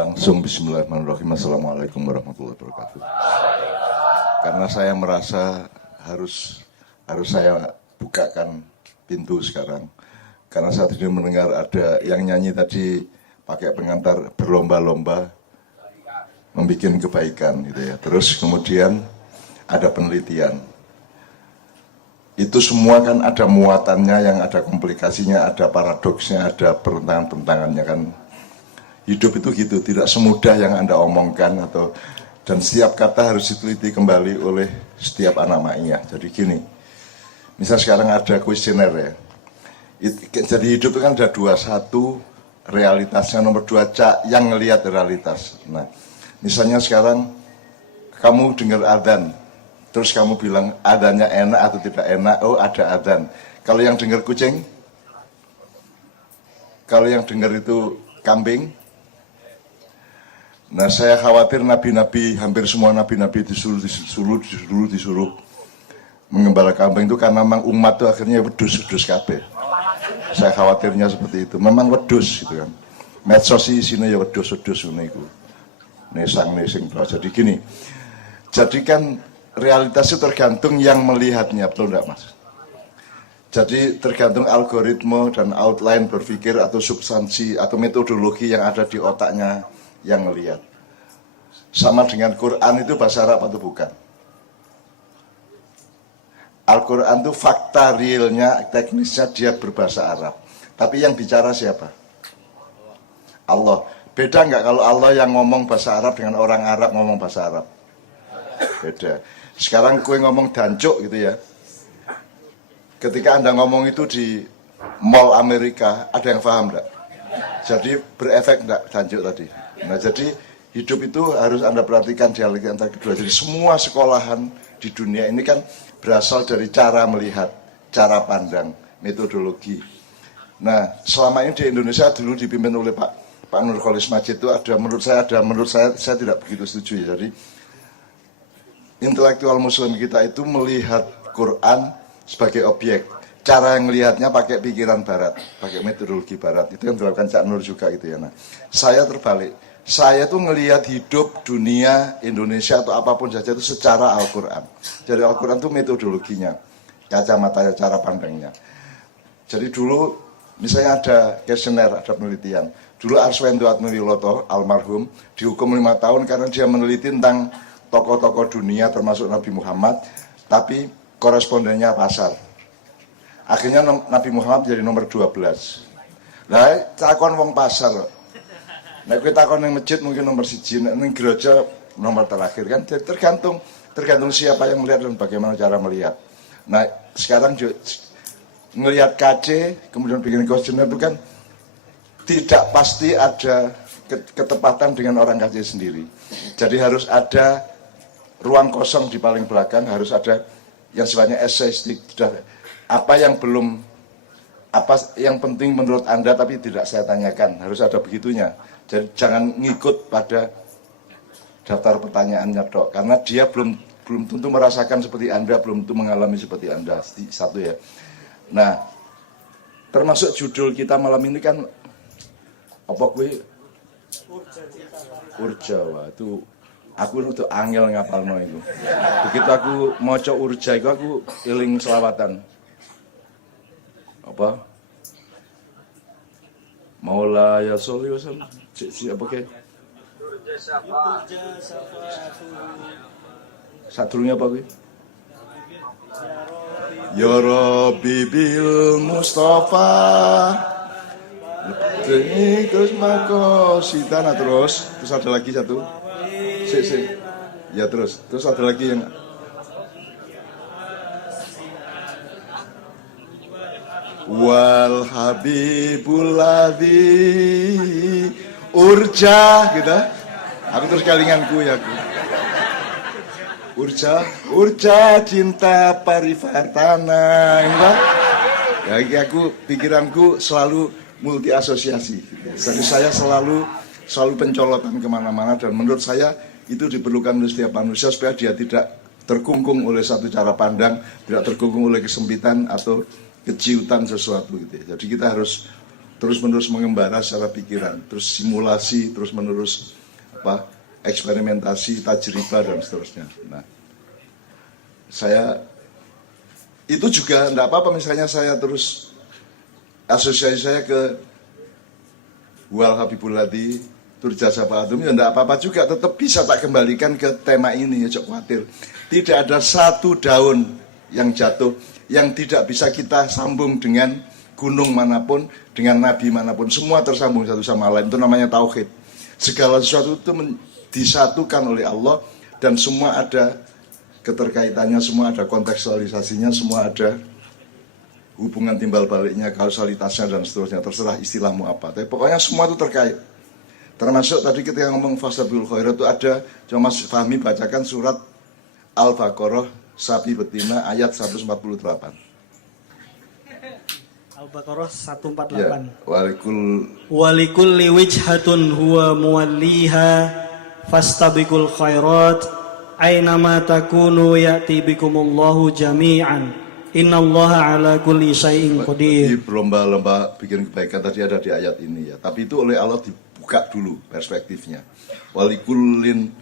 Langsung bismillahirrahmanirrahim. Assalamualaikum warahmatullahi wabarakatuh. Karena saya merasa harus saya bukakan pintu sekarang. Karena saat ini mendengar ada yang nyanyi tadi pakai pengantar berlomba-lomba membuat kebaikan gitu ya. Terus kemudian ada penelitian. Itu semua kan ada muatannya, yang ada komplikasinya, ada paradoksnya, ada pertentangan-pertentangannya kan. Hidup itu gitu, tidak semudah yang Anda omongkan dan setiap kata harus diteliti kembali oleh setiap anak maknya. Jadi gini, misal sekarang ada kuesioner ya. Jadi hidup itu kan ada dua, satu realitasnya, nomor dua yang ngelihat realitas. Nah, misalnya sekarang kamu dengar adzan, terus kamu bilang adzannya enak atau tidak enak, oh ada adzan. Kalau yang dengar kucing, kalau yang dengar itu kambing. Nah, saya khawatir nabi-nabi, hampir semua nabi-nabi disuruh mengembala kambing itu karena memang umat itu akhirnya wedus kabeh. Saya khawatirnya seperti itu. Memang wedus gitu kan. Medsos isinya ya wedus ngono iku. Nesang terus. Jadi gini. Jadi kan realitas itu tergantung yang melihatnya, betul enggak, Mas? Jadi tergantung algoritma dan outline berpikir atau substansi atau metodologi yang ada di otaknya yang melihat. Sama dengan Quran itu bahasa Arab atau bukan? Al-Quran itu fakta realnya, teknisnya dia berbahasa Arab. Tapi yang bicara siapa? Allah. Beda nggak kalau Allah yang ngomong bahasa Arab dengan orang Arab ngomong bahasa Arab? Beda. Sekarang kue ngomong dancuk gitu ya. Ketika Anda ngomong itu di mall Amerika, ada yang paham enggak? Jadi berefek enggak dancuk tadi? Nah, jadi hidup itu harus Anda perhatikan dialektika antara kedua. Jadi semua sekolahan di dunia ini kan berasal dari cara melihat, cara pandang, metodologi. Nah, selama ini di Indonesia dulu dipimpin oleh Pak Nurcholish Madjid itu menurut saya tidak begitu setuju ya. Jadi intelektual Muslim kita itu melihat Quran sebagai objek. Cara yang melihatnya pakai pikiran Barat, pakai metodologi Barat. Itu yang dilakukan Cak Nur juga gitu ya. Nah, saya terbalik. Saya tuh ngelihat hidup dunia Indonesia atau apapun saja itu secara Al-Quran. Jadi Al-Quran itu metodologinya, kacamatanya, cara pandangnya. Jadi dulu misalnya ada kuesioner, ada penelitian. Dulu Arswendo Atmawiloto, almarhum, dihukum 5 tahun karena dia meneliti tentang tokoh-tokoh dunia termasuk Nabi Muhammad, tapi korespondennya pasar. Akhirnya Nabi Muhammad jadi nomor 12. Nah, takon wong pasar. Nah, kita takon yang masjid mungkin nomor 1, yang gereja nomor terakhir kan. Jadi tergantung siapa yang melihat dan bagaimana cara melihat. Nah, sekarang melihat KC kemudian bikin kuesioner itu kan tidak pasti ada ketepatan dengan orang KC sendiri. Jadi harus ada ruang kosong di paling belakang, harus ada yang sifatnya eseistik. Apa yang belum, apa yang penting menurut Anda tapi tidak saya tanyakan, harus ada begitunya. Jadi jangan ngikut pada daftar pertanyaannya dok, karena dia belum tentu merasakan seperti Anda, belum tentu mengalami seperti Anda. Satu ya. Nah, termasuk judul kita malam ini kan apa gue? Urjawa itu aku untuk angel ngapalno itu. Begitu aku maca urja itu aku eling selawatan. Apa? Maula ya sholli wasallam. Siapa ke? Sadurunge apa kuwi? Ya Rabbi bil Mustafa. Terus makositana terus ada lagi satu. Sik. Ya terus ada lagi yang wal habibul ladzi urja gitu. Aku terus kalinganku ya aku. Urja cinta parivartana gitu. Ya aku pikiranku selalu multi asosiasi. Jadi saya selalu pencolotan kemana-mana dan menurut saya itu diperlukan oleh setiap manusia supaya dia tidak terkungkung oleh satu cara pandang, tidak terkungkung oleh kesempitan atau keciutan sesuatu gitu ya. Jadi kita harus terus-menerus mengembara secara pikiran, terus simulasi, terus-menerus eksperimentasi, tajribah dan seterusnya. Nah, saya itu juga enggak apa-apa misalnya saya terus asosiasi saya ke Wal Habibul Hadi Turjasa Pak Adum, ya enggak apa-apa juga, tetap bisa tak kembalikan ke tema ini, ya jangan khawatir. Tidak ada satu daun yang jatuh yang tidak bisa kita sambung dengan gunung manapun, dengan nabi manapun, semua tersambung satu sama lain. Itu namanya tauhid. Segala sesuatu itu disatukan oleh Allah dan semua ada keterkaitannya, semua ada kontekstualisasinya, semua ada hubungan timbal baliknya, kausalitasnya dan seterusnya. Terserah istilahmu apa, tapi pokoknya semua itu terkait. Termasuk tadi ketika ngomong fastabiqul khairat itu ada, coba Mas Fahmi bacakan surat Al-Baqarah sapi betina ayat 148. Al-Baqarah 148. Ya, Walikulli wijhatun huwa muwalliha fastabiqul khairat aynama takunu ya'ti bikumullahu jami'an innallaha ala kulli syai'in qadir. Di lomba-lomba bikin kebaikan tadi ada di ayat ini ya. Tapi itu oleh Allah dibuka dulu perspektifnya. Walikullin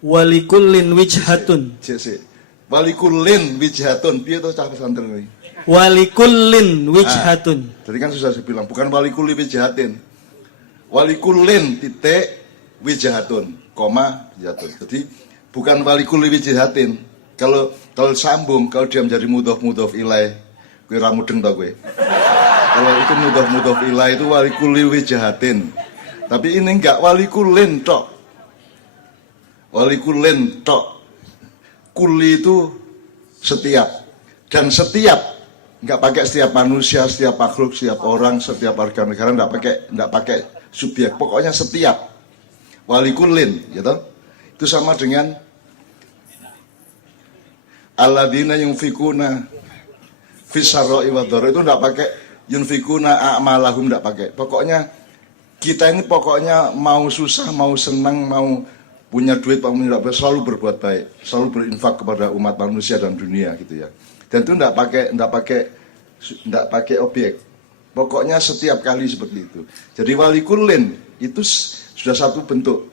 wijhatun. Walikullin wijhatun. Piye to cah pesantren ini? Walikullin wijhatun. Jadi kan susah saya bilang, bukan walikulli wijhatin. Walikullin titik wijhatun, koma wijhatun. Jadi bukan walikulli wijhatin. Kalau sambung, kalau dia menjadi mudhof ilaih, kowe ra mudeng to kowe. Kalau itu mudhof ilaih itu walikulli wijhatin. Tapi ini enggak, walikullin tok. Walikullin tok. Kulli itu setiap. Dan setiap, enggak pakai setiap manusia, setiap makhluk, setiap orang, setiap warga negara, enggak pakai subjek. Pokoknya setiap. Walikullin, gitu. Itu sama dengan alladzina yunfikuna fisarra'i wadh-dharra, itu enggak pakai yunfikuna a'malahum, enggak pakai. Pokoknya kita ini pokoknya mau susah, mau senang, mau punya duit, mau tidak, selalu berbuat baik, selalu berinfak kepada umat manusia dan dunia gitu ya. Dan itu enggak pakai objek. Pokoknya setiap kali seperti itu. Jadi walikullin itu sudah satu bentuk.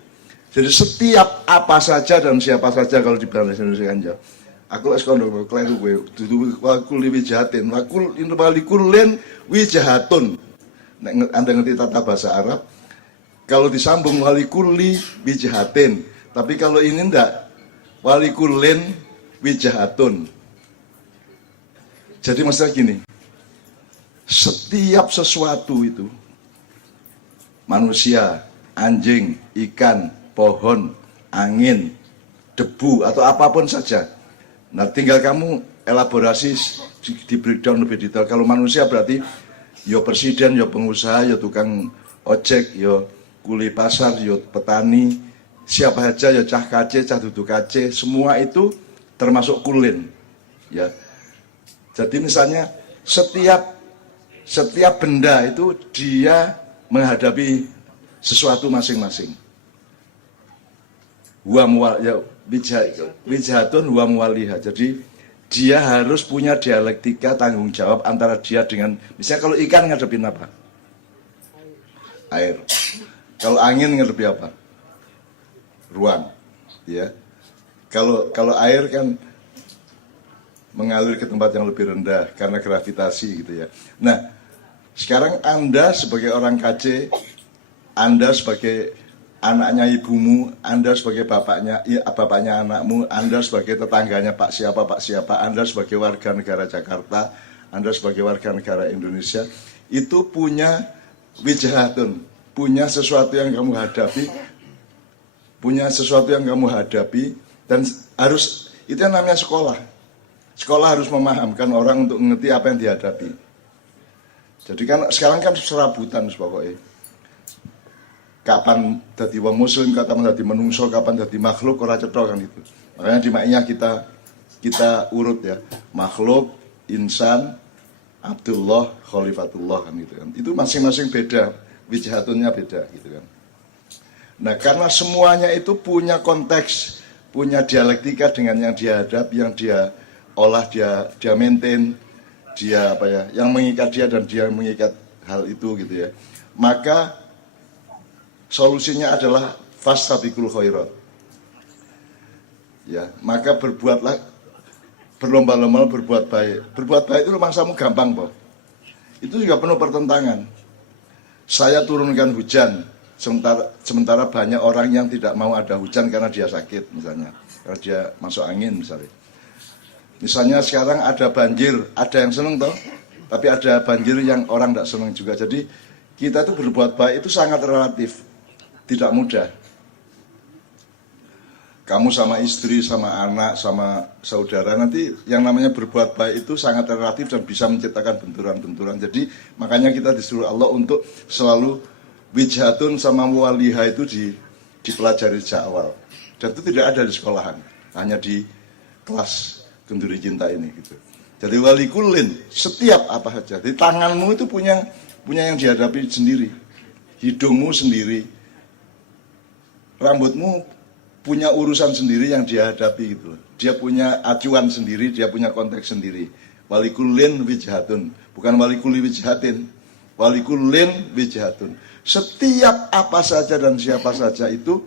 Jadi setiap apa saja dan siapa saja kalau di bahasa Indonesia kan ya. Aku lek kono kleru kowe dudu wakulli wijahatin. Walikullin wijahatun. Nek Anda ngerti tata bahasa Arab, kalau disambung walikulli wijahatin. Tapi kalau ini enggak, walikullin wijahatun. Jadi maksudnya gini, setiap sesuatu itu, manusia, anjing, ikan, pohon, angin, debu, atau apapun saja. Nah tinggal kamu elaborasi di breakdown lebih detail. Kalau manusia berarti yo presiden, yo pengusaha, yo tukang ojek, yo kuli pasar, yo petani, siapa saja, yo cah kace, cah duduk kace, semua itu termasuk kulin. Ya. Jadi misalnya setiap benda itu dia menghadapi sesuatu masing-masing. Wijahatun wa muwaliha. Jadi dia harus punya dialektika tanggung jawab antara dia dengan, misalnya kalau ikan ngadepin apa? Air. Kalau angin ngadepin apa? Ruang. Ya. Kalau air kan mengalir ke tempat yang lebih rendah karena gravitasi gitu ya. Nah, sekarang Anda sebagai orang KC, Anda sebagai anaknya ibumu, Anda sebagai bapaknya anakmu, Anda sebagai tetangganya Pak siapa, Anda sebagai warga negara Jakarta, Anda sebagai warga negara Indonesia, itu punya wijahatun, punya sesuatu yang kamu hadapi, dan harus, itu yang namanya sekolah. Sekolah harus memahamkan orang untuk mengerti apa yang dihadapi. Jadi kan sekarang kan serabutan pokoknya. Kapan jadi wong muslim, kapan jadi menungso, kapan jadi makhluk, ora cetha kan itu. Makanya di maknya kita urut ya. Makhluk, insan, Abdullah, Khalifatullah kan gitu kan. Itu masing-masing beda, wijahatunnya beda gitu kan. Nah, karena semuanya itu punya konteks, punya dialektika dengan yang dia hadapi, yang dia olah, dia maintain, dia yang mengikat dia dan dia mengikat hal itu gitu ya, maka solusinya adalah fastabiqul khairat. Ya, maka berlomba-lomba berbuat baik. Berbuat baik itu mangsamu gampang, Pak. Itu juga penuh pertentangan. Saya turunkan hujan, sementara banyak orang yang tidak mau ada hujan karena dia sakit misalnya, karena dia masuk angin misalnya. Misalnya sekarang ada banjir, ada yang seneng toh, tapi ada banjir yang orang tidak seneng juga. Jadi kita itu berbuat baik itu sangat relatif, tidak mudah. Kamu sama istri, sama anak, sama saudara, nanti yang namanya berbuat baik itu sangat relatif dan bisa menciptakan benturan-benturan. Jadi makanya kita disuruh Allah untuk selalu wijhatun sama waliha itu dipelajari sejak awal. Dan itu tidak ada di sekolahan, hanya di kelas Genduri Cinta ini gitu. Jadi walikulin, setiap apa saja. Jadi tanganmu itu punya yang dihadapi sendiri, hidungmu sendiri, rambutmu punya urusan sendiri yang dia hadapi gitu. Dia punya acuan sendiri, dia punya konteks sendiri. Walikulin wijhatun, bukan walikuli wijhatin. Walikulin wijhatun. Setiap apa saja dan siapa saja itu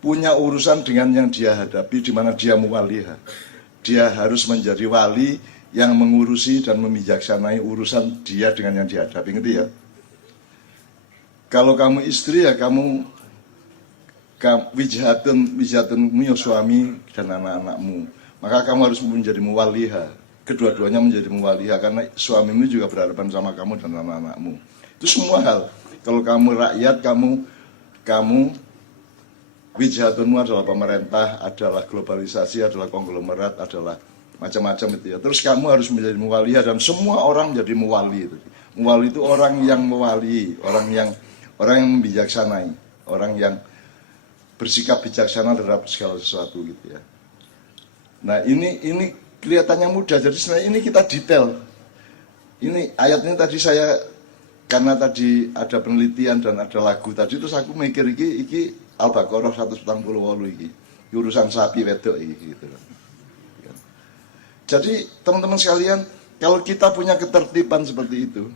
punya urusan dengan yang dia hadapi, di mana dia muwaliha. Dia harus menjadi wali yang mengurusi dan membijaksanai urusan dia dengan yang dihadapi, ngerti ya? Kalau kamu istri ya kamu wijhatun suami dan anak-anakmu, maka kamu harus menjadi muwaliha. Kedua-duanya menjadi muwaliha karena suamimu juga berhadapan sama kamu dan anak-anakmu. Itu semua hal. Kalau kamu rakyat, kamu wijhatunmu adalah pemerintah, adalah globalisasi, adalah konglomerat, adalah macam-macam itu ya. Terus kamu harus menjadi muwaliha dan semua orang menjadi muwali. Muwali itu orang yang mewali, orang yang membijaksanai, orang yang bersikap bijaksana terhadap segala sesuatu gitu ya. Nah ini kelihatannya mudah, jadi sebenarnya ini kita detail. Ini ayat ini tadi saya, karena tadi ada penelitian dan ada lagu tadi, terus aku mikir iki Al-Baqarah 148 iki urusan sapi wedok iki gitu. Jadi teman-teman sekalian, kalau kita punya ketertiban seperti itu,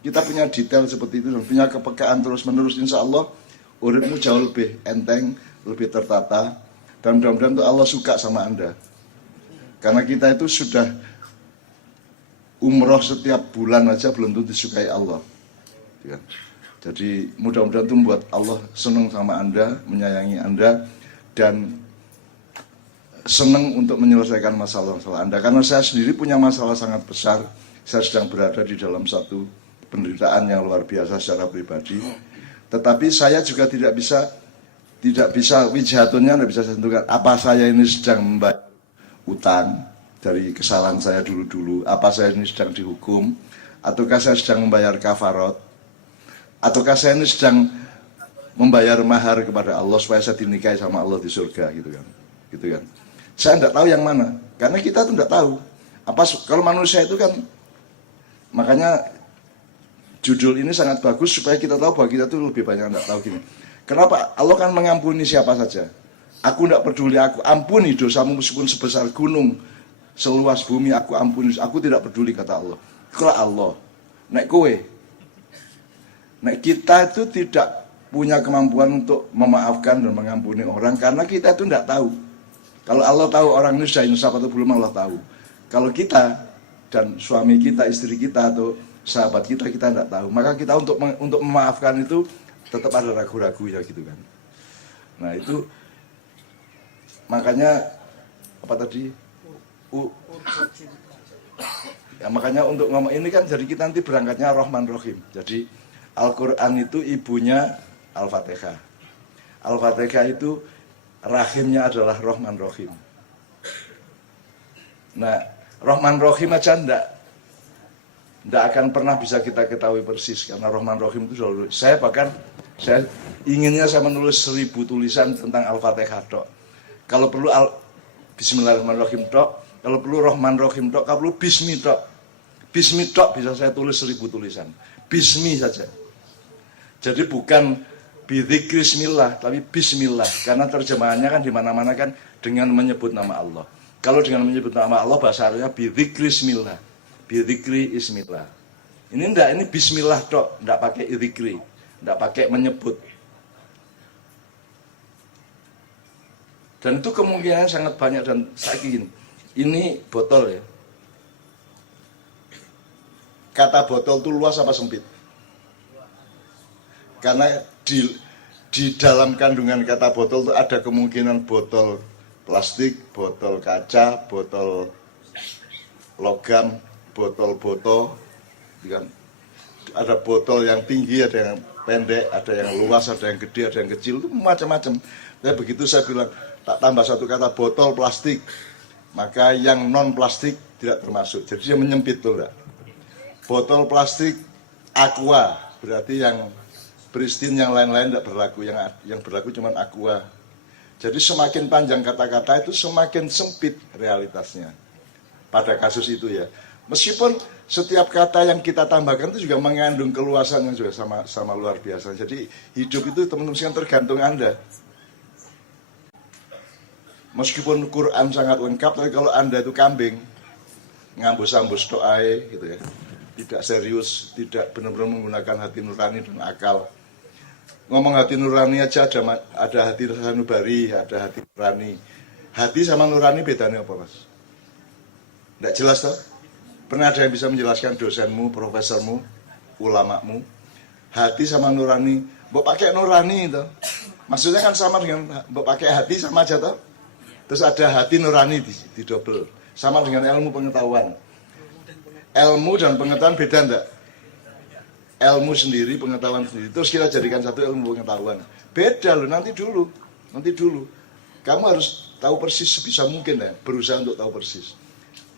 kita punya detail seperti itu dan punya kepekaan terus-menerus, insya Allah uripmu jauh lebih enteng, lebih tertata, dan mudah-mudahan itu Allah suka sama Anda. Karena kita itu sudah umroh setiap bulan aja belum tentu disukai Allah. Jadi mudah-mudahan itu membuat Allah senang sama Anda, menyayangi Anda, dan senang untuk menyelesaikan masalah-masalah Anda. Karena saya sendiri punya masalah sangat besar, saya sedang berada di dalam satu penderitaan yang luar biasa secara pribadi. Tetapi saya juga tidak bisa wijhatunnya tidak bisa saya tentukan. Apa saya ini sedang membayar utang dari kesalahan saya dulu-dulu, apa saya ini sedang dihukum, ataukah saya sedang membayar kafarat, ataukah saya ini sedang membayar mahar kepada Allah supaya saya dinikahi sama Allah di surga gitu kan. Saya tidak tahu yang mana, karena kita tuh tidak tahu. Kalau manusia itu kan, makanya judul ini sangat bagus supaya kita tahu bahwa kita tuh lebih banyak tidak tahu gini. Kenapa? Allah kan mengampuni siapa saja. Aku tidak peduli, aku ampuni dosamu meskipun sebesar gunung, seluas bumi aku ampuni. Aku tidak peduli kata Allah. Kalau Allah, nek kowe, nek kita itu tidak punya kemampuan untuk memaafkan dan mengampuni orang karena kita itu tidak tahu. Kalau Allah tahu orang ini sudah insaf atau belum, Allah tahu. Kalau kita dan suami kita, istri kita atau sahabat kita tidak tahu, maka kita untuk memaafkan itu tetap ada ragu-ragunya gitu kan. Nah itu makanya apa tadi ya makanya untuk ngomong ini kan, jadi kita nanti berangkatnya Rahman Rahim. Jadi Al-Quran itu ibunya Al-Fatihah. Al-Fatihah itu rahimnya adalah Rahman Rahim. Nah Rahman Rahim aja tidak akan pernah bisa kita ketahui persis karena Rahman Rahim itu selalu. Saya inginnya saya menulis 1000 tulisan tentang Al-Fatihah tok. Kalau perlu Bismillahirrahmanirrahim tok, kalau perlu Rahman Rahim tok, kalau perlu Bismi tok. Bismi tok bisa saya tulis 1000 tulisan. Bismi saja. Jadi bukan bidzikrismillah tapi bismillah, karena terjemahannya kan di mana-mana kan dengan menyebut nama Allah. Kalau dengan menyebut nama Allah bahasa Arabnya bidzikrismillah. Bidzikri ismillah. Ini enggak, ini bismillah tok, enggak pakai zikri, enggak pakai menyebut. Dan itu kemungkinan sangat banyak dan saya gini, ini botol ya. Kata botol itu luas apa sempit? Karena di dalam kandungan kata botol itu ada kemungkinan botol plastik, botol kaca, botol logam, botol, kan? Ada botol yang tinggi, ada yang pendek, ada yang luas, ada yang gede, ada yang kecil, itu macam-macam. Tapi begitu saya bilang, tak tambah satu kata botol plastik, maka yang non plastik tidak termasuk. Jadi dia menyempit tuh, enggak? Botol plastik aqua, berarti yang pristine, yang lain-lain tidak berlaku, yang berlaku cuma aqua. Jadi semakin panjang kata-kata itu semakin sempit realitasnya. Pada kasus itu ya. Meskipun setiap kata yang kita tambahkan itu juga mengandung keluasan yang juga sama luar biasa. Jadi hidup itu teman-teman sekalian tergantung Anda. Meskipun Quran sangat lengkap, tapi kalau Anda itu kambing, ngambus-ambus doae gitu ya. Tidak serius, tidak benar-benar menggunakan hati nurani dan akal. Ngomong hati nurani aja ada hati sanubari, ada hati nurani. Hati sama nurani bedanya apa, Mas? Tidak jelas toh? Pernah ada yang bisa menjelaskan dosenmu, profesormu, ulamamu? Hati sama nurani, mbok pakai nurani itu. Maksudnya kan sama dengan mbok pakai hati sama aja toh? Terus ada hati nurani di double. Sama dengan ilmu pengetahuan. Ilmu dan pengetahuan beda enggak? Ilmu sendiri, pengetahuan sendiri. Terus kita jadikan satu ilmu pengetahuan. Beda loh, nanti dulu. Kamu harus tahu persis sebisa mungkin ya, berusaha untuk tahu persis.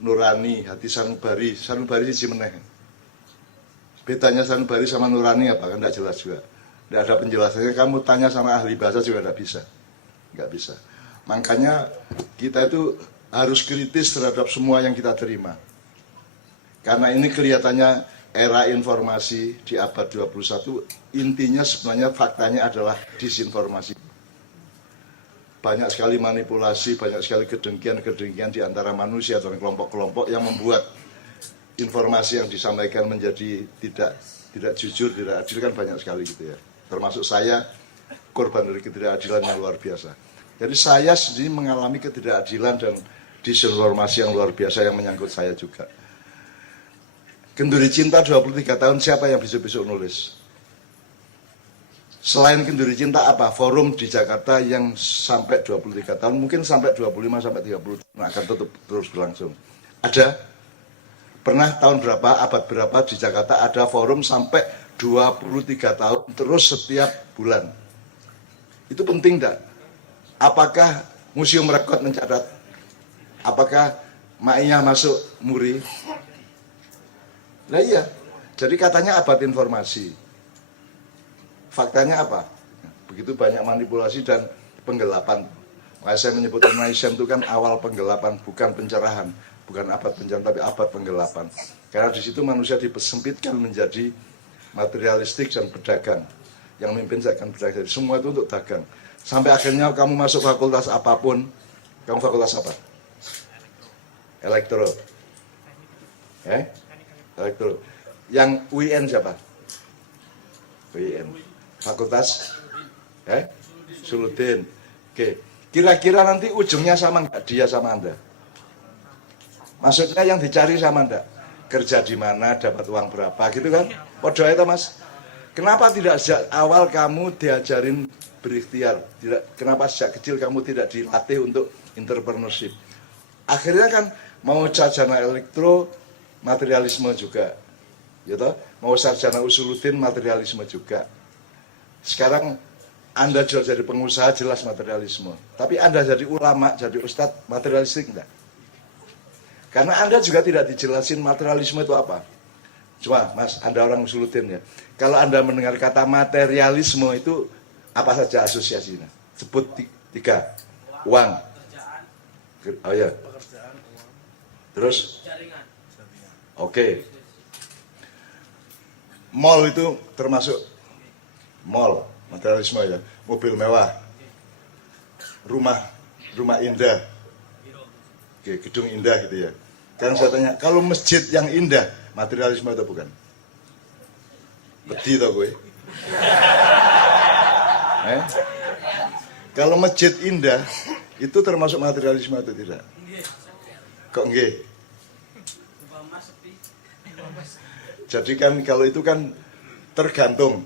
Nurani, hati sanubari siji meneh. Bedanya sanubari sama nurani apa? Kan enggak jelas juga. Enggak ada penjelasannya, kamu tanya sama ahli bahasa juga enggak bisa. Enggak bisa. Makanya kita itu harus kritis terhadap semua yang kita terima. Karena ini kelihatannya era informasi di abad 21, intinya sebenarnya faktanya adalah disinformasi. Banyak sekali manipulasi, banyak sekali kedengkian di antara manusia dan kelompok-kelompok yang membuat informasi yang disampaikan menjadi tidak jujur, tidak adil, kan banyak sekali gitu ya. Termasuk saya korban dari ketidakadilan yang luar biasa. Jadi saya sendiri mengalami ketidakadilan dan disinformasi yang luar biasa yang menyangkut saya juga. Kenduri Cinta 23 tahun, siapa yang besok-besok nulis? Selain Kenduri Cinta apa? Forum di Jakarta yang sampai 23 tahun, mungkin sampai 25 sampai 30 tahun akan terus berlangsung. Ada? Pernah tahun berapa, abad berapa di Jakarta ada forum sampai 23 tahun terus setiap bulan. Itu penting enggak? Apakah Museum Rekod mencatat? Apakah Maiyah masuk Muri? Nah iya, jadi katanya abad informasi. Faktanya apa? Begitu banyak manipulasi dan penggelapan. Makanya saya menyebut Indonesia itu kan awal penggelapan, bukan pencerahan. Bukan abad pencerahan, tapi abad penggelapan. Karena di situ manusia disempitkan menjadi materialistik dan pedagang. Yang memimpin saya akan pedagang. Semua itu untuk dagang. Sampai akhirnya kamu masuk fakultas apapun, kamu fakultas apa? Elektro. Elektro. Yang UIN siapa? UIN. Fakultas? Suludin. Oke. Kira-kira nanti ujungnya sama enggak dia sama Anda? Maksudnya yang dicari sama enggak? Kerja di mana, dapat uang berapa, gitu kan? Podo itu Mas. Kenapa tidak sejak awal kamu diajarin berikhtiar? Kenapa sejak kecil kamu tidak dilatih untuk entrepreneurship? Akhirnya kan mau sarjana elektro, materialisme juga, gitu. Mau sarjana usuluddin, materialisme juga. Sekarang Anda jual jadi pengusaha, jelas materialisme. Tapi Anda jadi ulama, jadi ustadz, materialistik enggak? Karena Anda juga tidak dijelasin materialisme itu apa. Cuma Mas, Anda orang usuluddin ya. Kalau Anda mendengar kata materialisme itu apa saja asosiasinya? Sebut 3. Uang. Oh ya. Terus? Oke. Mall itu termasuk mall, materialisme ya. Mobil mewah. Rumah indah. Oke, gedung indah gitu ya. Sekarang saya tanya, kalau masjid yang indah, materialisme atau bukan? Wedi toh kowe. Kalau masjid indah itu termasuk materialisme atau tidak? Kok nggih? Jadi kan kalau itu kan tergantung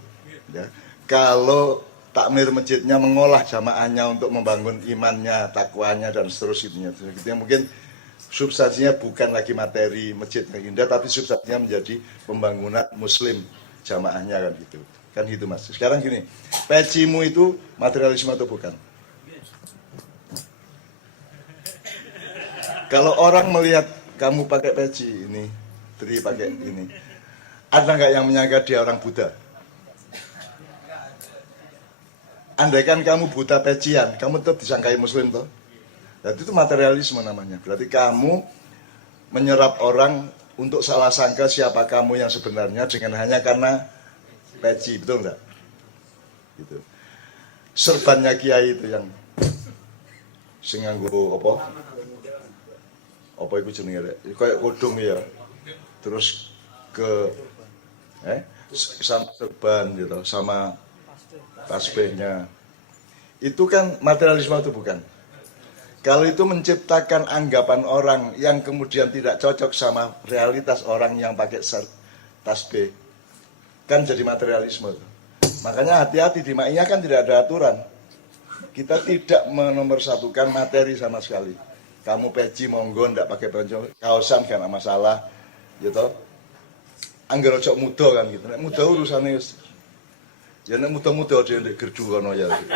ya. Kalau takmir masjidnya mengolah jamaahnya untuk membangun imannya, takwanya dan seterusnya. Gitu ya, mungkin substansinya bukan lagi materi masjid yang indah, tapi substansinya menjadi pembangunan muslim jamaahnya kan gitu. Kan gitu Mas. Sekarang gini, pecimu itu materialisme atau bukan? Kalau orang melihat kamu pakai peci ini, Tri pakai ini, ada nggak yang menyangka dia orang Buddha? Andaikan kamu buta pecian, kamu tetap disangkai muslim toh? Jadi itu materialisme namanya. Berarti kamu menyerap orang untuk salah sangka siapa kamu yang sebenarnya dengan hanya karena peci, betul enggak? Gitu. Serbannya kiai itu yang sing nganggo apa? Apa itu jenenge rek? Kayak kodong ya. Terus ke sama serban gitu, sama tasbihnya. Itu kan materialisme itu bukan? Kalau itu menciptakan anggapan orang yang kemudian tidak cocok sama realitas orang yang pakai tasbih, kan jadi materialisme. Makanya hati-hati di Ma'iyah kan tidak ada aturan. Kita tidak menomorsatukan materi sama sekali. Kamu peci monggo ndak pakai baju kaosan kan masalah, gitu. Angger ojo muda kan gitu. Nek muda urusane ya nek muda-muda aja ndek gerdu kono ya gitu.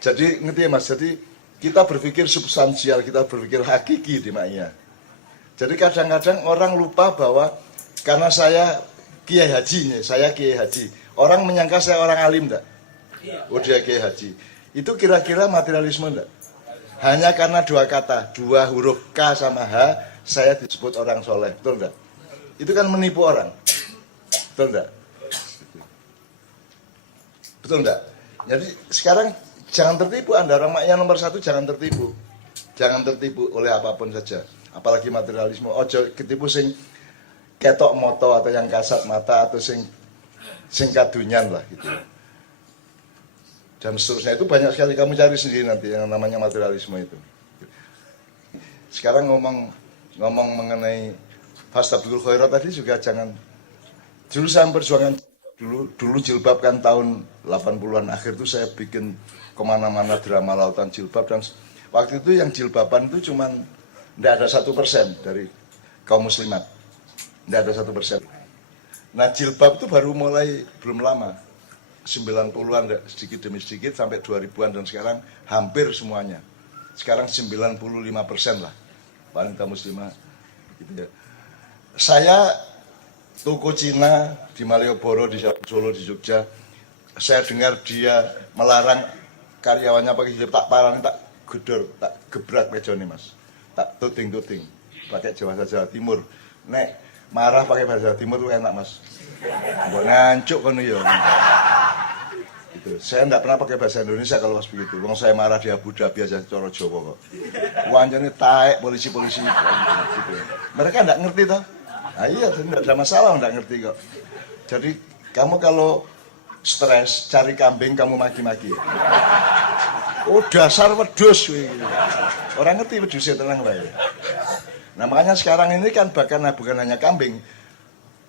Jadi ngerti ya Mas, jadi kita berpikir substansial, kita berpikir hakiki di Ma'iyah. Jadi kadang-kadang orang lupa bahwa karena saya kiai haji, saya kiai haji. Orang menyangka saya orang alim enggak? Oh dia kiai haji. Itu kira-kira materialisme enggak? Hanya karena dua kata, dua huruf K sama H, saya disebut orang soleh, betul enggak? Itu kan menipu orang, betul enggak? Betul enggak? Jadi sekarang jangan tertipu Anda, orang Ma'iyah nomor 1 jangan tertipu. Jangan tertipu oleh apapun saja, apalagi materialisme. Ojo ketipu sing ketok moto atau yang kasat mata atau sing kadunyan lah gitu. Dan seterusnya itu banyak sekali, kamu cari sendiri nanti yang namanya materialisme itu. Sekarang ngomong mengenai Fastabiqul Khairat tadi juga jangan. Dulu saya perjuangan dulu jilbab kan tahun 80-an akhir itu saya bikin kemana-mana drama lautan jilbab, dan waktu itu yang jilbaban itu cuman tidak ada 1% dari kaum muslimat, tidak ada 1%. Nah jilbab itu baru mulai belum lama, 90-an sedikit demi sedikit sampai 2000-an, dan sekarang hampir semuanya. Sekarang 95% lah wanita muslimah gitu ya. Saya toko Cina di Malioboro, di Solo, di Jogja, saya dengar dia melarang karyawannya pakai hijab, tak parani, tak gedor, tak gebrak mejane Mas, tak tuting-tuting pakai bahasa Jawa Timur. Nek marah pakai bahasa Jawa Timur itu enak Mas, mbok ngancuk kono ya. Gitu. Saya enggak pernah pakai bahasa Indonesia kalau Mas begitu. Wong saya marah di Abu Dhabi aja cara Jawa kok. Wanjane taek polisi-polisi gitu. Mereka enggak ngerti toh. Nah, iya, tidak ada masalah, tidak ngerti kok. Jadi kamu kalau stres cari kambing kamu maki-maki. Oh dasar wedhus. Orang ngerti wedhusnya tenang bae. Nah makanya sekarang ini kan bahkan bukan hanya kambing,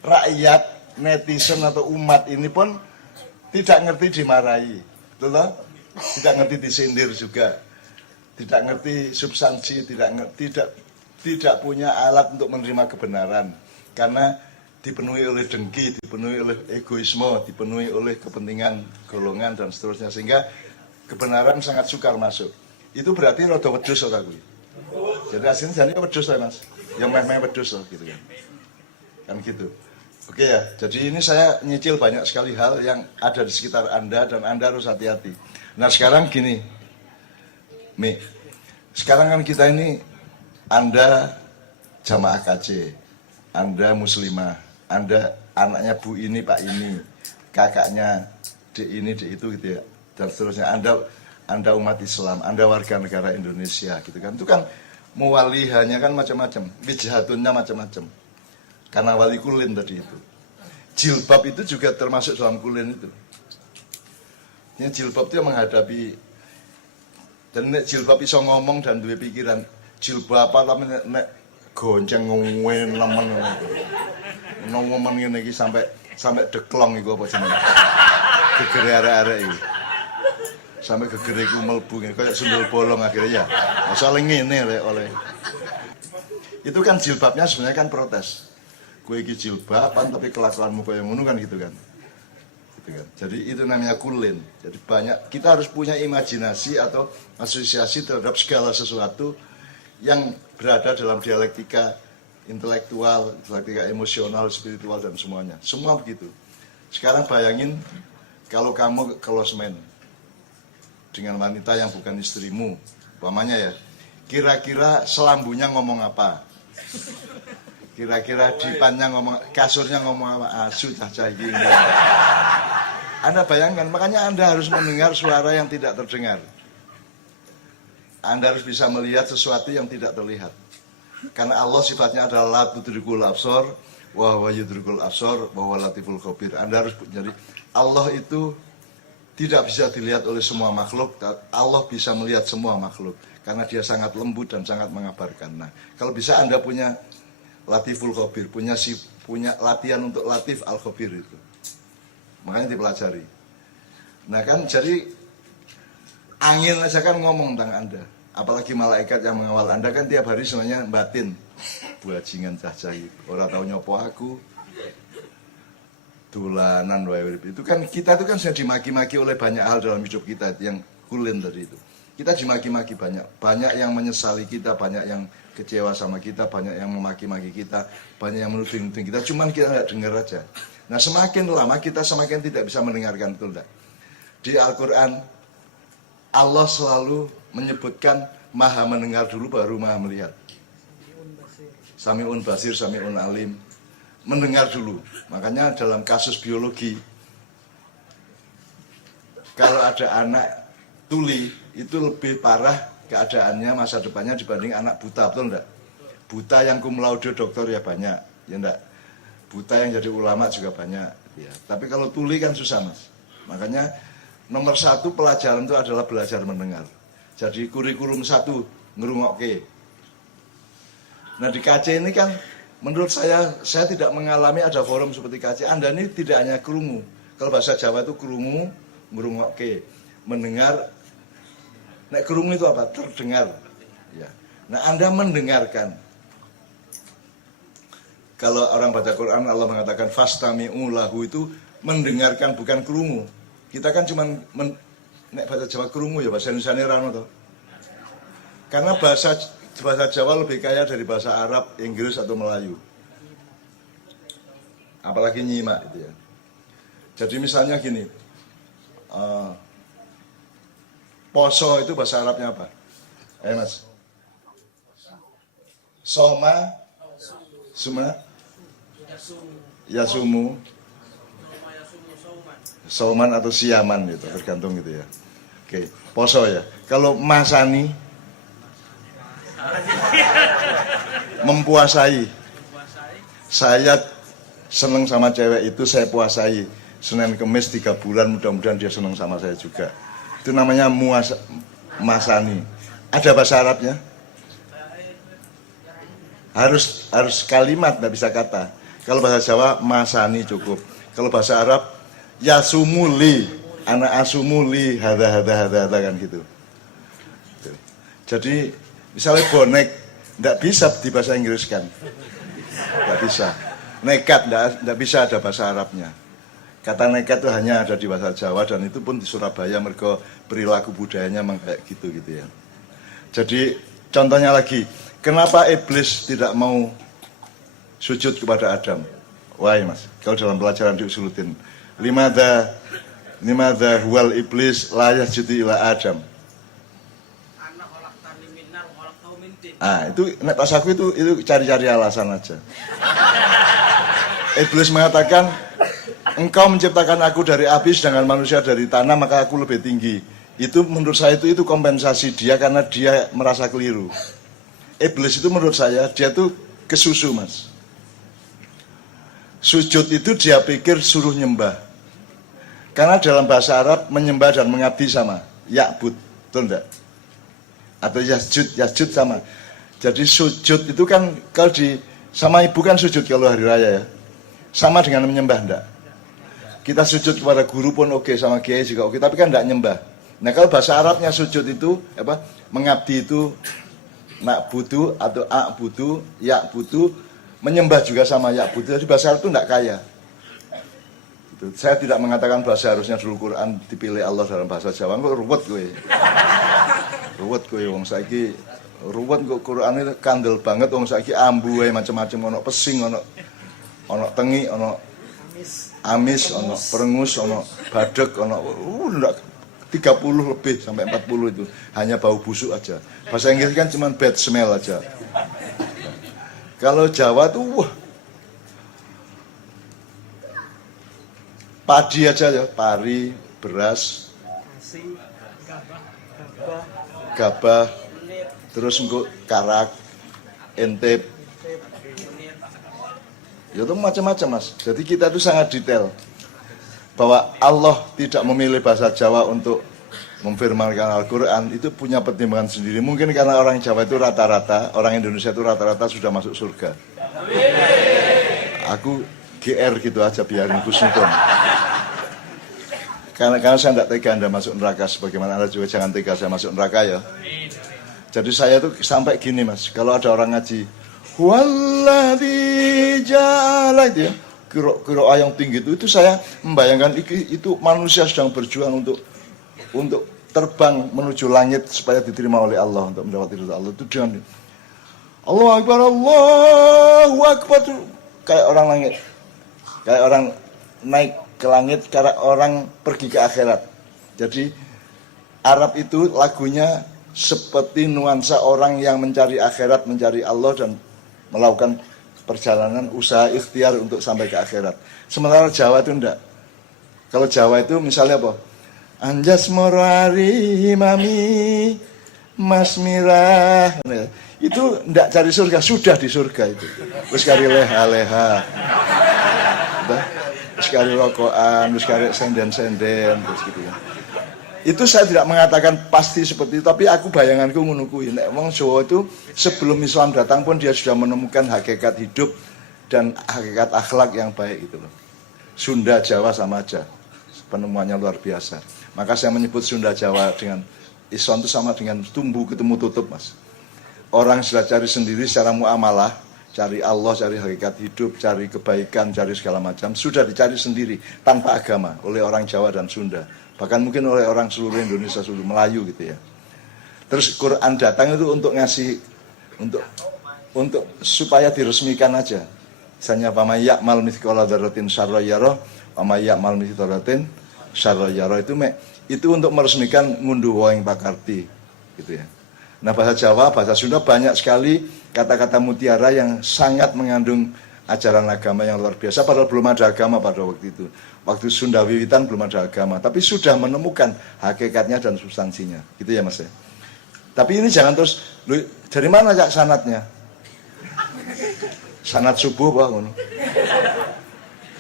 rakyat, netizen atau umat ini pun tidak ngerti dimarahi, betul toh? Tidak ngerti disindir juga, tidak ngerti substansi, tidak punya alat untuk menerima kebenaran. Karena dipenuhi oleh dengki, dipenuhi oleh egoisme, dipenuhi oleh kepentingan golongan dan seterusnya, sehingga kebenaran sangat sukar masuk. Itu berarti rodo wedhus ora kuwi. Jadi aslinya jadi wedhus lah Mas. Yang meh-meh wedhus loh gitu kan. Kan gitu. Oke ya. Jadi ini saya nyicil banyak sekali hal yang ada di sekitar Anda dan Anda harus hati-hati. Nah, sekarang gini. Mi. Sekarang kan kita ini Anda jamaah KC. Anda muslimah, Anda anaknya Bu ini, Pak ini, kakaknya D ini, D itu gitu ya, dan seterusnya. Anda umat Islam, Anda warga negara Indonesia gitu kan. Itu kan muwalihannya kan macam-macam, wijhatunnya macam-macam. Karena wali kulin tadi itu. jilbab itu juga termasuk dalam kulin itu. Yang jilbab itu yang menghadapi, dan nek jilbab iso ngomong dan duwe pikiran, jilbab apa tapi nek gonceng ngomongin nemen ngomong ngene iki sampai deklong iku apa jenenge. Gegere arek-arek iki. Sampai gegere iku mlebu ngene kayak sundul bolong akhirnya ya. Soalnya ngene oleh. Itu kan jilbabnya sebenarnya kan protes. Kowe iki jilbaban tapi kelakuanmu kayak ngono kan gitu kan. Jadi itu namanya kulin. Jadi banyak kita harus punya imajinasi atau asosiasi terhadap segala sesuatu yang berada dalam dialektika intelektual, dialektika emosional, spiritual dan semuanya. Semua begitu. Sekarang bayangin kalau kamu close man dengan wanita yang bukan istrimu, umpamanya ya. Kira-kira selambunya ngomong apa? Kira-kira dipannya ngomong, kasurnya ngomong apa? Sudah cahaya. Anda bayangkan, makanya Anda harus mendengar suara yang tidak terdengar. Anda harus bisa melihat sesuatu yang tidak terlihat. Karena Allah sifatnya adalah la tudrikul absor, wa huwa yudrikul absor, wa huwa latiful khabir. Anda harus jadi Allah itu tidak bisa dilihat oleh semua makhluk. Allah bisa melihat semua makhluk karena dia sangat lembut dan sangat mengabarkan. Nah, kalau bisa Anda punya latiful khabir, punya latihan untuk latif al khabir itu. Makanya dipelajari. Nah kan jadi angin aja kan ngomong tentang Anda. Apalagi malaikat yang mengawal Anda kan tiap hari sebenarnya batin. Bajingan cah-cahit, orang tahu nyopo aku. Dolanan wae. Itu kan kita itu kan sedang dimaki-maki oleh banyak hal dalam hidup kita yang kulin tadi itu. Kita dimaki-maki banyak yang menyesali kita, banyak yang kecewa sama kita, banyak yang memaki-maki kita, banyak yang menuding-nuding kita. Cuman kita nggak dengar aja. Nah semakin lama kita semakin tidak bisa mendengarkan, betul enggak? Di Al-Quran Allah selalu menyebutkan maha mendengar dulu baru maha melihat. Sami'un basir, sami'un alim. Mendengar dulu. Makanya dalam kasus biologi, kalau ada anak tuli itu lebih parah keadaannya masa depannya dibanding anak buta, betul enggak? Buta yang cum laude dokter ya banyak, ya enggak? Buta yang jadi ulama juga banyak ya. Tapi kalau tuli kan susah mas. Makanya nomor 1 pelajaran itu adalah belajar mendengar. Jadi kurikulum 1 ngerungokke. Nah di KC ini kan menurut saya tidak mengalami ada forum seperti KC. Anda ini tidak hanya krungu. Kalau bahasa Jawa itu krungu, ngerungokke, mendengar. Nek krungu itu apa? Terdengar ya. Nah Anda mendengarkan. Kalau orang baca Quran Allah mengatakan fastami'u lahu itu mendengarkan bukan krungu. Kita kan cuma nek baca Jawa krungu ya bahasa Indonesia rano toh. Karena bahasa Jawa lebih kaya dari bahasa Arab, Inggris atau Melayu. Apalagi nyimak itu ya. Jadi misalnya gini. Poso itu bahasa Arabnya apa? Mas. Soma Yasumu Sauman atau siaman gitu, tergantung gitu ya. Oke, poso ya. Kalau masani mempuasai. Saya seneng sama cewek itu saya puasai. Senin Kemis 3 bulan mudah-mudahan dia seneng sama saya juga. Itu namanya masani. Ada bahasa Arabnya? Harus kalimat, tidak bisa kata. Kalau bahasa Jawa masani cukup. Kalau bahasa Arab yasumuli, anak asumuli, hada kan gitu. Jadi misalnya bonek, tidak bisa di bahasa Inggris kan, tidak bisa. Nekat, tidak bisa ada bahasa Arabnya. Kata nekat itu hanya ada di bahasa Jawa dan itu pun di Surabaya mereka perilaku budayanya memang kayak gitu ya. Jadi contohnya lagi, kenapa iblis tidak mau sujud kepada Adam? Why mas? Kalau dalam pelajaran di Usuluddin, limadha huwal iblis la yasjudu ila Adam. Itu pas aku itu cari-cari alasan aja. Iblis mengatakan, engkau menciptakan aku dari api sedangkan manusia dari tanah, maka aku lebih tinggi. Itu menurut saya itu kompensasi dia karena dia merasa keliru. Iblis itu menurut saya dia tuh kesusu mas. Sujud itu dia pikir suruh nyembah. Karena dalam bahasa Arab menyembah dan mengabdi sama. Ya'bud, betul enggak? Atau yasjud sama. Jadi sujud itu kan kalau sama ibu kan sujud kalau hari raya ya. Sama dengan menyembah enggak? Kita sujud kepada guru pun oke, sama kiai juga oke, tapi kan enggak nyembah. Nah kalau bahasa Arabnya sujud itu mengabdi itu na'budu atau a'budu, ya'budu, menyembah juga sama ya'budu. Jadi bahasa Arab itu enggak kaya. Gitu. Saya tidak mengatakan bahasa harusnya dulu Quran dipilih Allah dalam bahasa Jawa. Kok ruwet gue. Ruwet gue wong saiki ruwet kok Quran itu kandel banget wong saiki ambu wae macam-macam ono pesing ono tengi ono amis ono perengus ono badek ono ndak 30 lebih sampai 40 itu hanya bau busuk aja. Bahasa Inggris kan cuma bad smell aja. Kalau Jawa tuh wah, padi aja ya, pari, beras, gabah, terus engko karak, entep, ya itu macam-macam mas. Jadi kita itu sangat detail bahwa Allah tidak memilih bahasa Jawa untuk memfirmankan Al-Quran, itu punya pertimbangan sendiri. Mungkin karena orang Jawa itu rata-rata, orang Indonesia itu rata-rata sudah masuk surga. Aku GR gitu aja biarin kusnudon. Karena saya tidak tega Anda masuk neraka, sebagaimana Anda juga jangan tega saya masuk neraka ya. Jadi saya tuh sampai gini mas, kalau ada orang ngaji, Walladzi ja'ala itu ya, kiro yang tinggi itu saya membayangkan itu manusia sedang berjuang untuk terbang menuju langit supaya diterima oleh Allah untuk mendapat ridha Allah. Itu dengan Allahu Akbar, Allahu Akbar, kayak orang langit, kayak orang naik ke langit, kayak orang pergi ke akhirat. Jadi Arab itu lagunya seperti nuansa orang yang mencari akhirat, mencari Allah dan melakukan perjalanan usaha ikhtiar untuk sampai ke akhirat. Sementara Jawa itu enggak. Kalau Jawa itu misalnya apa? Anjas morari mami mas mirah. Itu enggak cari surga, sudah di surga itu. Terus kari leha-leha. Terus kari rokokan, terus kari senden-senden, terus gitu ya. Itu saya tidak mengatakan pasti seperti itu, tapi aku bayanganku menungguin. Wong Jawa itu sebelum Islam datang pun dia sudah menemukan hakikat hidup dan hakikat akhlak yang baik itu loh. Sunda Jawa sama aja, penemuannya luar biasa. Maka saya menyebut Sunda Jawa dengan Islam itu sama dengan tumbuh ketemu tutup mas. Orang sudah cari sendiri secara muamalah, cari Allah, cari hakikat hidup, cari kebaikan, cari segala macam, sudah dicari sendiri tanpa agama oleh orang Jawa dan Sunda. Bahkan mungkin oleh orang seluruh Indonesia, seluruh Melayu gitu ya. Terus Quran datang itu untuk ngasih, untuk supaya diresmikan aja. Misalnya pama ya'mal mithqala dzarratin syarra yarah, pama ya'mal mithqala dzarratin syarra yarah, itu untuk meresmikan ngunduh wong pakarti gitu ya. Nah bahasa Jawa, bahasa Sunda banyak sekali kata-kata mutiara yang sangat mengandung ajaran agama yang luar biasa, padahal belum ada agama pada waktu itu. Waktu Sunda Wiwitan belum ada agama, tapi sudah menemukan hakikatnya dan substansinya. Gitu ya mas ya. Tapi ini jangan terus, dari mana cak sanatnya? Sanat subuh apa?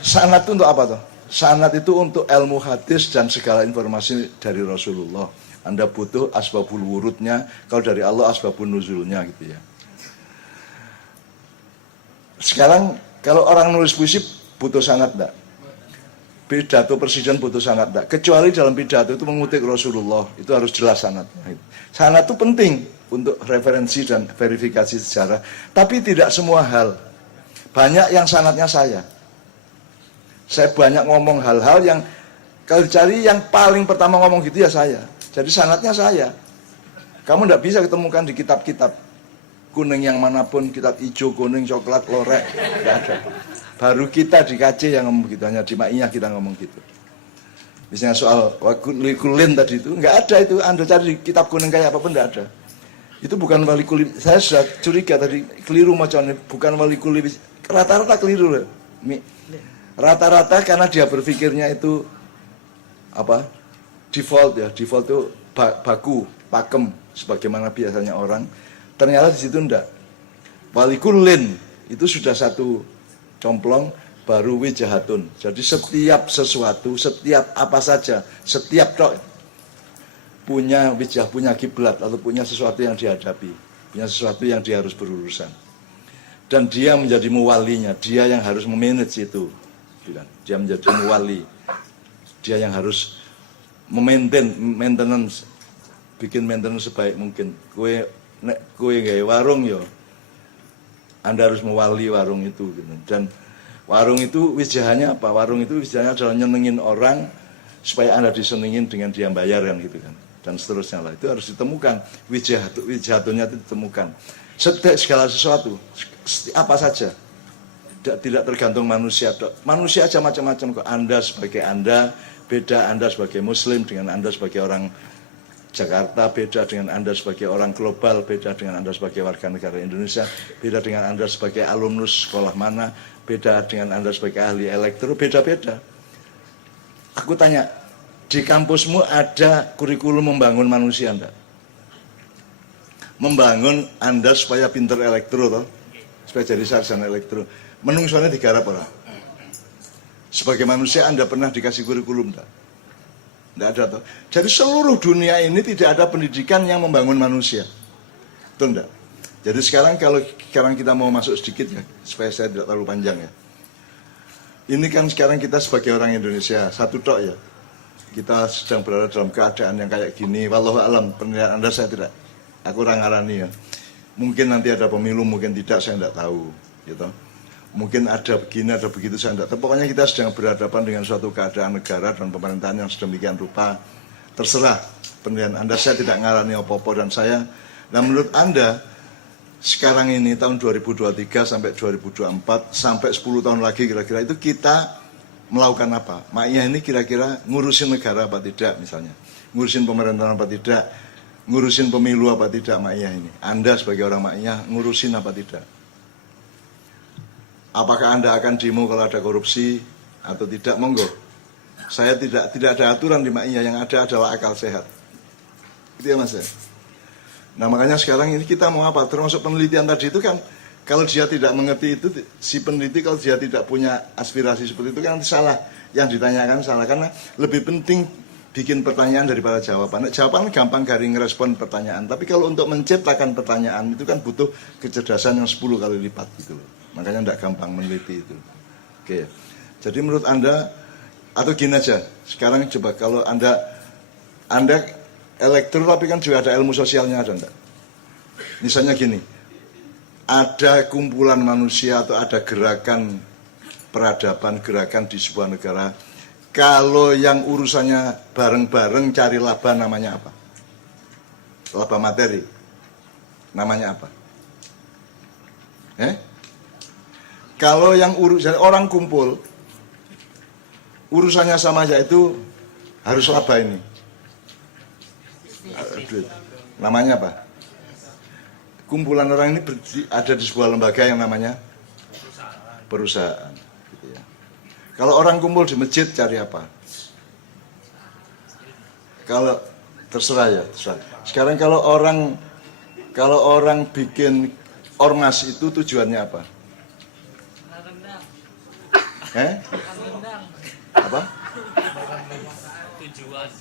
Sanat itu untuk apa toh? Sanat itu untuk ilmu hadis dan segala informasi dari Rasulullah. Anda butuh asbabul wurudnya, kalau dari Allah asbabun nuzulnya gitu ya. Sekarang kalau orang nulis puisi butuh sanad enggak? Pidato presiden butuh sanad enggak? Kecuali dalam pidato itu mengutip Rasulullah, itu harus jelas sanad. Sanad itu penting untuk referensi dan verifikasi sejarah, tapi tidak semua hal. Banyak yang sanadnya saya. Saya banyak ngomong hal-hal yang kalau dicari yang paling pertama ngomong gitu ya saya. Jadi sanadnya saya. Kamu enggak bisa ketemukan di kitab-kitab kuning yang manapun, kitab hijau, kuning, coklat, lorek, enggak ada. Baru kita di KC yang ngomong gitu, hanya di Ma'iyah kita ngomong gitu. Misalnya soal walikulin tadi itu, enggak ada itu. Anda cari di kitab kuning kayak apapun enggak ada. Itu bukan walikulin. Saya sudah curiga tadi, keliru macamnya, bukan walikulin. Rata-rata keliru loh. Rata-rata karena dia berpikirnya itu apa? Default ya, default itu baku, pakem, sebagaimana biasanya orang. Ternyata di situ enggak. Walikulin itu sudah satu complong, baru wijahatun. Jadi setiap sesuatu, setiap apa saja, setiap tok punya wijah, punya kiblat atau punya sesuatu yang dihadapi, punya sesuatu yang dia harus berurusan. Dan dia menjadi muwalinya, dia yang harus memanage itu. Dia menjadi muwali. Dia yang harus maintenance, bikin maintenance sebaik mungkin. Kue gawe warung yo, Anda harus mewali warung itu. Dan warung itu wijahannya apa? Warung itu wijahannya adalah nyenengin orang supaya Anda disenengin dengan dia bayar kan gitu kan. Dan seterusnya lah. Itu harus ditemukan. Wijahatunya itu ditemukan. Setiap segala sesuatu, apa saja. Tidak tergantung manusia. Manusia aja macam-macam kok. Anda sebagai Anda, beda Anda sebagai Muslim dengan Anda sebagai orang Jakarta, beda dengan Anda sebagai orang global, beda dengan Anda sebagai warga negara Indonesia, beda dengan Anda sebagai alumnus sekolah mana, beda dengan Anda sebagai ahli elektro, beda-beda. Aku tanya, di kampusmu ada kurikulum membangun manusia enggak? Membangun Anda supaya pinter elektro, toh? Supaya jadi sarjana elektro. Menungsonya digarap orang. Sebagai manusia Anda pernah dikasih kurikulum enggak? Tidak ada toh. Jadi seluruh dunia ini tidak ada pendidikan yang membangun manusia. Betul enggak? Jadi sekarang kita mau masuk sedikit ya, supaya saya tidak terlalu panjang ya. Ini kan sekarang kita sebagai orang Indonesia, satu tok ya. Kita sedang berada dalam keadaan yang kayak gini. Wallahu alam, penilaian Anda saya tidak, aku orang ngarani ya. Mungkin nanti ada pemilu, mungkin tidak, saya tidak tahu. Gitu. Mungkin ada begini, ada begitu, saya tidak tahu. Pokoknya kita sedang berhadapan dengan suatu keadaan negara dan pemerintahan yang sedemikian rupa. Terserah penilaian Anda, saya tidak ngarani apa-apa dan saya. Nah menurut Anda, sekarang ini tahun 2023 sampai 2024, sampai 10 tahun lagi kira-kira itu kita melakukan apa? Maknya ini kira-kira ngurusin negara apa tidak misalnya. Ngurusin pemerintahan apa tidak. Ngurusin pemilu apa tidak maknya ini. Anda sebagai orang maknya ngurusin apa tidak. Apakah Anda akan demo kalau ada korupsi atau tidak? Monggo. Saya tidak ada aturan di maknya, yang ada adalah akal sehat. Itu ya Mas ya. Nah makanya sekarang ini kita mau apa? Termasuk penelitian tadi itu kan, kalau dia tidak mengerti itu, si peneliti kalau dia tidak punya aspirasi seperti itu kan salah. Yang ditanyakan salah, karena lebih penting bikin pertanyaan daripada jawaban. Jawaban gampang garing ngerespon pertanyaan, tapi kalau untuk menciptakan pertanyaan itu kan butuh kecerdasan yang 10 kali lipat gitu loh. Makanya tidak gampang meneliti itu. Oke. Jadi menurut Anda, atau gini aja, sekarang coba kalau Anda elektro tapi kan juga ada ilmu sosialnya, ada enggak? Misalnya gini, ada kumpulan manusia atau ada gerakan peradaban, gerakan di sebuah negara, kalau yang urusannya bareng-bareng cari laba namanya apa? Laba materi. Namanya apa? Kalau yang orang kumpul, urusannya sama aja itu harus laba ini. Namanya apa? Kumpulan orang ini ada di sebuah lembaga yang namanya perusahaan. Gitu ya. Kalau orang kumpul di masjid cari apa? Kalau terserah ya, terserah. Sekarang kalau orang bikin ormas itu tujuannya apa? Apa? Tujuan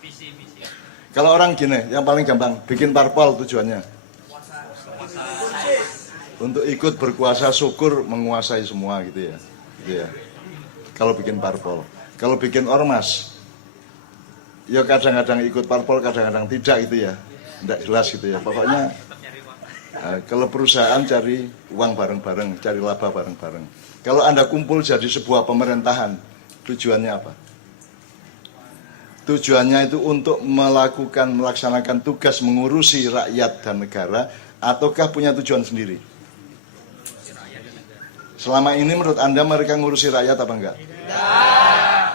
visi misi. Kalau orang gini, yang paling gampang, bikin parpol tujuannya untuk ikut berkuasa, syukur menguasai semua gitu ya. Gitu ya. Kalau bikin parpol, kalau bikin ormas, ya kadang-kadang ikut parpol, kadang-kadang tidak gitu ya. Tidak jelas gitu ya. Pokoknya kalau perusahaan cari uang bareng-bareng, cari laba bareng-bareng. Kalau Anda kumpul jadi sebuah pemerintahan, tujuannya apa? Tujuannya itu untuk melaksanakan tugas mengurusi rakyat dan negara, ataukah punya tujuan sendiri? Selama ini menurut Anda mereka ngurusi rakyat apa enggak? Tidak.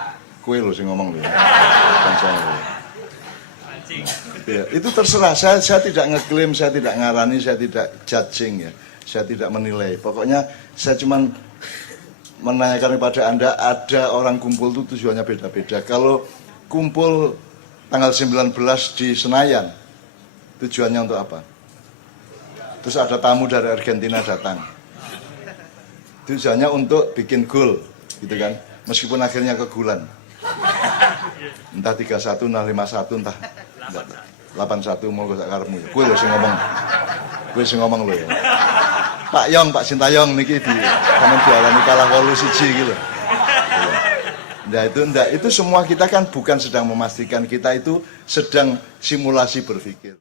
Kue lo sih ngomong lo. Bukan saya lo. Ya, itu terserah, saya tidak ngeklaim, saya tidak ngarani, saya tidak judging ya. Saya tidak menilai. Pokoknya saya cuma menanyakan kepada Anda, ada orang kumpul itu tujuannya beda-beda. Kalau kumpul tanggal 19 di Senayan, tujuannya untuk apa? Terus ada tamu dari Argentina datang. Tujuannya untuk bikin gol, gitu kan. Meskipun akhirnya kegulan. Entah 3-1, entah 5-1, entah 8-1 mau gak karepmu. Kowe lho sing ngomong. Kowe sing ngomong lho ya. Pak Yong, Pak Sintayong niki di sampeyan diarani kalah 8-1 iki lho. Nah itu semua kita kan bukan sedang memastikan, kita itu sedang simulasi berpikir.